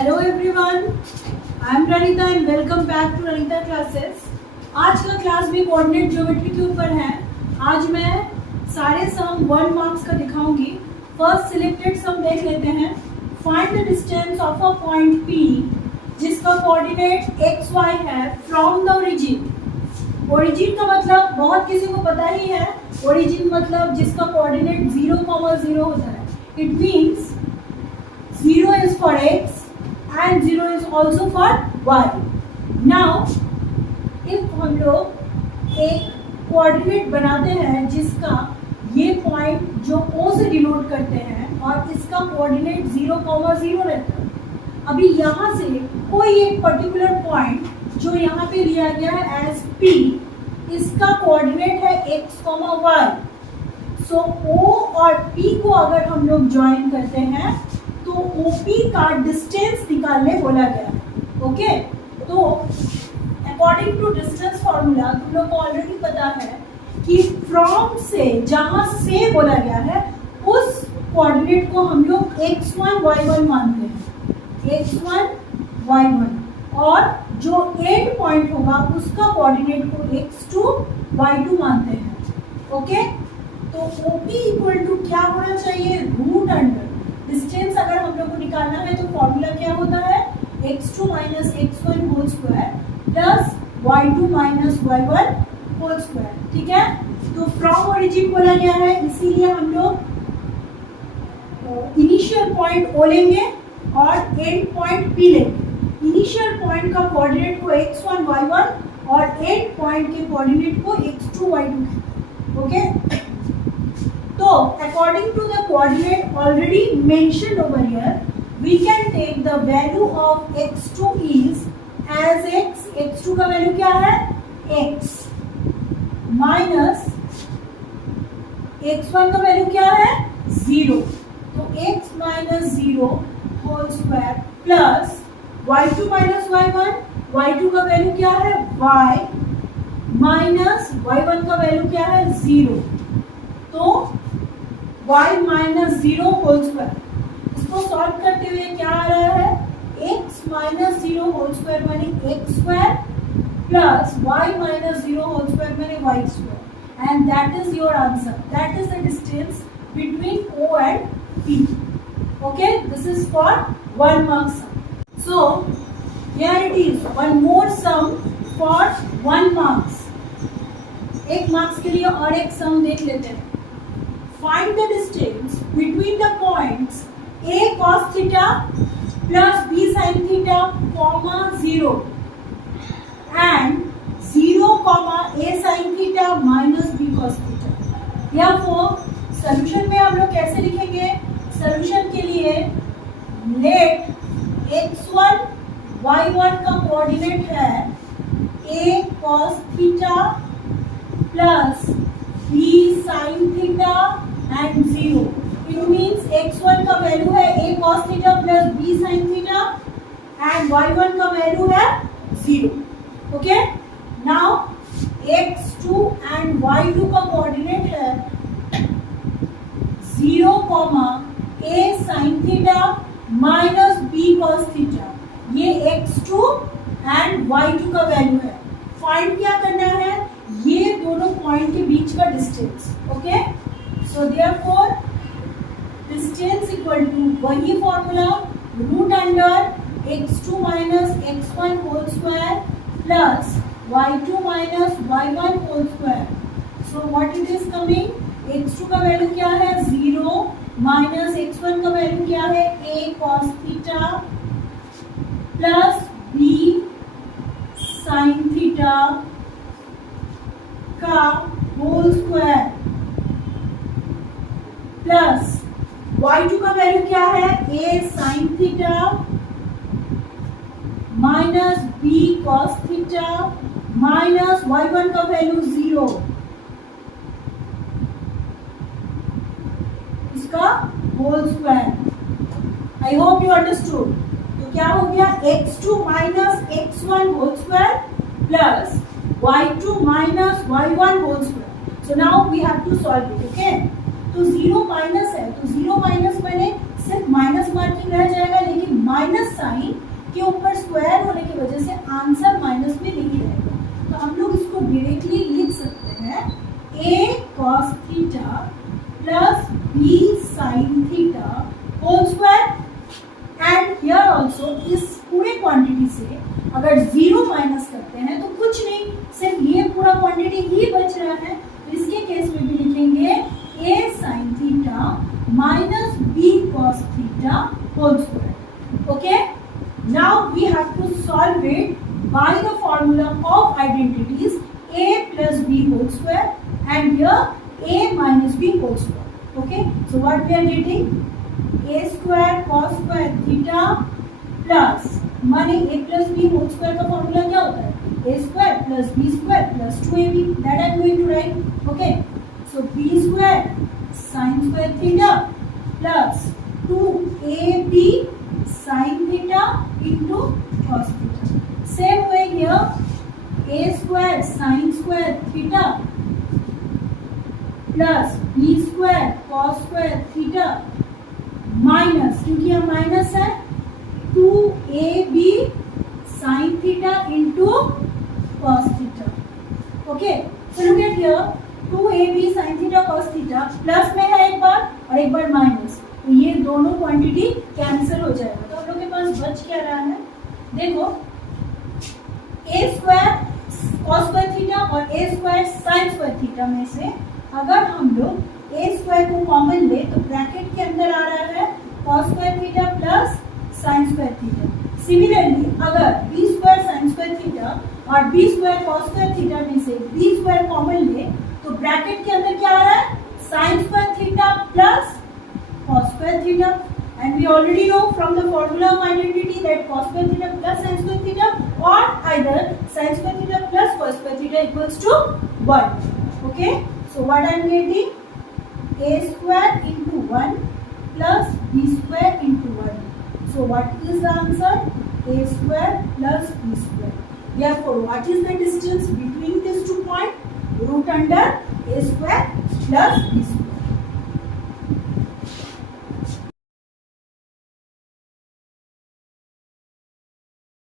Hello everyone, I am Ranita and welcome back to Ranita classes. आज का class भी coordinate geometry के ऊपर है। आज मैं सारे सम 1 मार्क्स का दिखाऊंगी। फर्स्ट सिलेक्टेड सम देख लेते हैं। Find the distance of a point P जिसका कोऑर्डिनेट एक्स वाई है फ्रॉम द ओरिजिन। ओरिजिन का मतलब बहुत किसी को पता ही है। ओरिजिन मतलब जिसका कोऑर्डिनेट 0,0 होता है। It means 0 is for x and 0 is also for y. Now, if हम लोग एक कोऑर्डिनेट बनाते हैं जिसका ये पॉइंट जो O से डिनोट करते हैं और इसका कोऑर्डिनेट 0,0 रहता है। अभी यहाँ से कोई एक पर्टिकुलर पॉइंट जो यहाँ पे लिया गया है एज P, इसका कोऑर्डिनेट है x, y. सो O और P को अगर हम लोग ज्वाइन करते हैं तो OP का डिस्टेंस निकालने बोला गया है। ओके, तो अकॉर्डिंग टू डिस्टेंस फॉर्मूला तुम लोग को ऑलरेडी पता है कि फ्रॉम से, जहां से बोला गया है उस कोऑर्डिनेट को हम लोग x1 y1 मानते हैं। x1 y1 और जो एंड पॉइंट होगा उसका कोऑर्डिनेट को x2 y2 मानते हैं। ओके, तो OP इक्वल टू क्या होना चाहिए? रूट अंडर डिस्टेंस अगर हम लोग को निकालना है तो फॉर्मूला क्या होता है? x2 minus x1 whole square plus y2 minus y1 whole square. ठीक है, तो फ्रॉम ओरिजिन बोला गया है, इसीलिए हम लोग इनिशियल पॉइंट O लेंगे और एंड पॉइंट P लेंगे। इनिशियल पॉइंट का कोऑर्डिनेट को x1 y1 और एंड पॉइंट के कोऑर्डिनेट को x2 y2। Okay, so according to the coordinate already mentioned over here, we can take the value of x2 is as x. x2 का value क्या है? x minus x1 का value क्या है? 0. तो x minus 0 whole square plus y2 minus y1. y2 का value क्या है? y माइनस y1 का वैल्यू क्या है? 0. तो y माइनस 0 होल स्क्वायर। इसको सॉल्व करते हुए क्या आ रहा है? x माइनस 0 होल स्क्वायर माने x square plus y minus 0 whole square माने y square, and that is your answer. That is the distance between O and P. Okay, this is for 1 marks sum. So here it is one more sum for 1 marks. 1 marks के लिए और एक सम देख लेते हैं. Find the distance between the points A cos theta plus B sin theta, 0 and 0, A sin theta minus B cos theta. Therefore, solution में हम लोग कैसे लिखेंगे? Solution के लिए let x1 y1 का कोऑर्डिनेट है A cos theta plus B sin theta and 0. It means x1 का वैल्यू है a cos theta plus b sin theta and y1 का वैल्यू है 0. Okay? Now x2 and y2 का coordinate है 0, a sin theta minus b cos theta. ये x2 and y2 का value है. Find क्या करना है? ये दोनों पॉइंट के बीच का distance. Okay, so therefore distance equal to वही formula, root under x2 minus x1 whole square plus y2 minus y1 whole square. So what it is coming? x2 का वैल्यू क्या है? 0 माइनस x1 का value क्या है? a cos theta plus b sin theta का whole square plus y2 का value क्या है? a sin theta minus b cos theta minus y1 का वैल्यू 0, इसका whole square. I hope you understood. तो क्या हो गया? x2 minus x1 whole square plus y2 minus y1 whole square. So now we have to solve it. Okay? तो 0 minus है तो 0 minus मैंने सिर्फ माइनस मार्किंग रह जाएगा, लेकिन माइनस साइन के ऊपर स्क्वायर होने की वजह से आंसर माइनस में नहीं रहेगा, तो हम लोग इसको डायरेक्टली लिख सकते हैं a cos theta plus b sin theta whole square. And here also इस पूरे क्वांटिटी से अगर 0 माइनस करते हैं तो कुछ नहीं, सिर्फ ये पूरा क्वांटिटी ही बच रहा है। इसके केस में भी लिखेंगे a sin theta minus b cos theta whole square. Okay, now we have to solve it by the formula of identities a plus b whole square and here a minus b whole square. Okay, so what we are getting, a square cos square theta plus माने a plus b whole square का formula क्या होता है, a square plus b square plus 2ab, that I am going to write. Okay, so b square sin square theta plus 2ab sin theta into cos theta. Same way here, a square sin square theta plus b square cos square theta minus, क्योंकि यहाँ minus है, 2ab sin theta into cos theta. Okay, so look at here, 2ab sin theta cos theta plus में है एक बार और एक बार minus, तो ये दोनों क्वांटिटी कैंसिल हो जाएगा। तो हम लोग के पास बच क्या रहा है, देखो a square cos square theta और a square sin square theta में से अगर हम लोग a स्क्वायर को कॉमन ले तो ब्रैकेट के अंदर आ रहा है cos square theta plus sin square theta. Similarly अगर b square sin square theta और b square cos square theta में से b स्क्वायर कॉमन ले तो ब्रैकेट के अंदर क्या आ रहा है, sin square theta plus cos square theta. And we already know from the formula of identity that cos square theta plus sin square theta or either sin square theta plus cos square theta equals to 1. Okay, so what I am getting, a square into 1 plus b square into 1. So what is the answer, a square plus b square. Therefore what is the distance between these 2 points, root under a square plus b square.